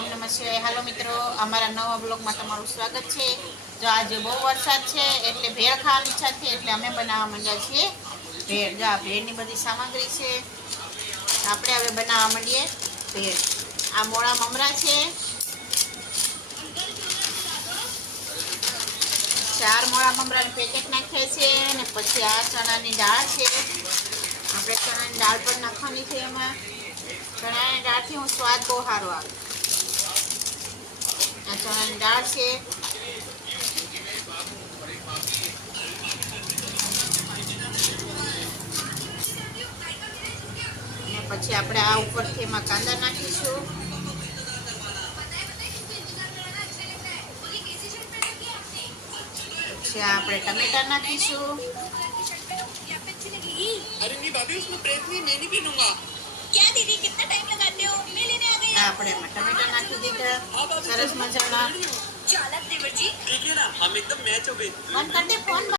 ઓમ નમઃ શિવાય। હાલો મિત્રો, અમારા નવા બ્લોગમાં તમારું સ્વાગત છે। જો આજે બહુ વરસાદ છે એટલે ભેળ ખાવાની ઈચ્છા છે એટલે અમે બનાવવા માંડ્યા છીએ ભેળ। જો આ ભેળની બધી સામગ્રી છે, આપણે હવે બનાવવા માંડીએ ભેળ। આ મોળા મમરા છે, 4 મોળા મમરાનું પેકેટ નાખે છે અને પછી આ ચણાની દાળ છે, આપણે ચણાની દાળ પણ નાખવાની છે એમાં। ચણાની દાળથી હું સ્વાદ બહુ સારો આવે। આ ચણાની દાળ છે, અને પછી આપણે આ ઉપરથી એમાં કાંદા નાખીશું, પછી આપણે ટમેટા નાખીશું, આપણે એમાં ટમેટા નાખી દીધા સરસ મજાના। બંધ કરી દે ફોન।